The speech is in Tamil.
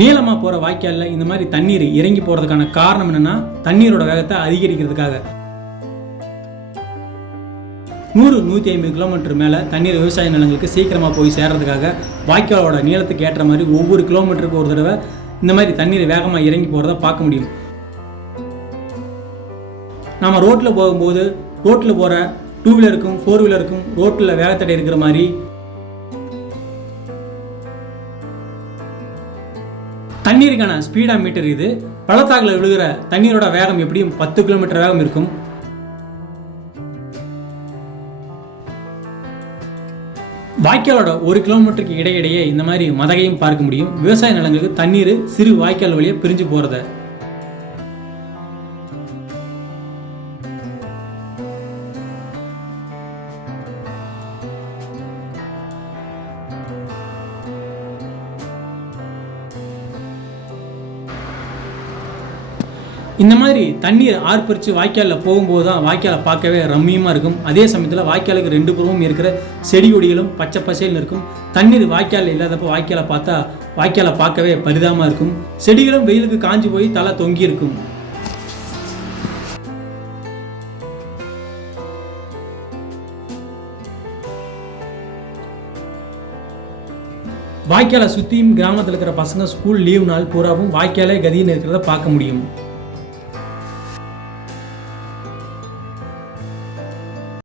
நீளமாக போகிற வாய்க்காலில் இந்த மாதிரி தண்ணீர் இறங்கி போகிறதுக்கான காரணம் என்னென்னா தண்ணீரோட வேகத்தை அதிகரிக்கிறதுக்காக. 100-150 கிலோமீட்டர் மேலே தண்ணீர் விவசாய நிலங்களுக்கு சீக்கிரமாக போய் சேர்றதுக்காக வாய்க்காலோட நீளத்துக்கு ஏற்ற மாதிரி ஒவ்வொரு கிலோமீட்டருக்கு ஒரு தடவை இந்த மாதிரி தண்ணீர் வேகமாக இறங்கி போகிறத பார்க்க முடியும். நம்ம ரோட்டில் போகும்போது ரோட்டில் போகிற 2 வீலருக்கும் 4 வீலருக்கும் ரோட்டில் வேகத்தடை இருக்கிற மாதிரி தண்ணீருக்கான ஸ்பீடா மீட்டர் இது. பள்ளத்தாக்கில் விழுகிற தண்ணீரோட வேகம் எப்படியும் 10 கிலோமீட்டர் வேகம் இருக்கும். வாய்க்காலோட 1 கிலோமீட்டருக்கு இடையிடையே இந்த மாதிரி மதகையும் பார்க்க முடியும். விவசாய நிலங்களுக்கு தண்ணீர் சிறு வாய்க்கால் வழியே பிரிஞ்சு போறத. இந்த மாதிரி தண்ணீர் ஆர்ப்பரித்து வாய்க்காலில் போகும்போது தான் வாய்க்காலை பார்க்கவே ரம்மியமாக இருக்கும். அதே சமயத்தில் வாய்க்காலுக்கு 2 புறமும் இருக்கிற செடி கொடிகளும் பச்சை பசேல்னு இருக்கும். தண்ணீர் வாய்க்கால் இல்லாதப்போ வாய்க்காலை பார்த்தா வாய்க்காலை பார்க்கவே பரிதாபமாக இருக்கும். செடிகளும் வெயிலுக்கு காஞ்சி போய் தலை தொங்கி இருக்கும். வாய்க்காலை சுற்றியும் கிராமத்தில் இருக்கிற பசங்க ஸ்கூல் லீவ் நாள் பூராவும் வாய்க்காலே கதின்னு இருக்கிறத பார்க்க முடியும்.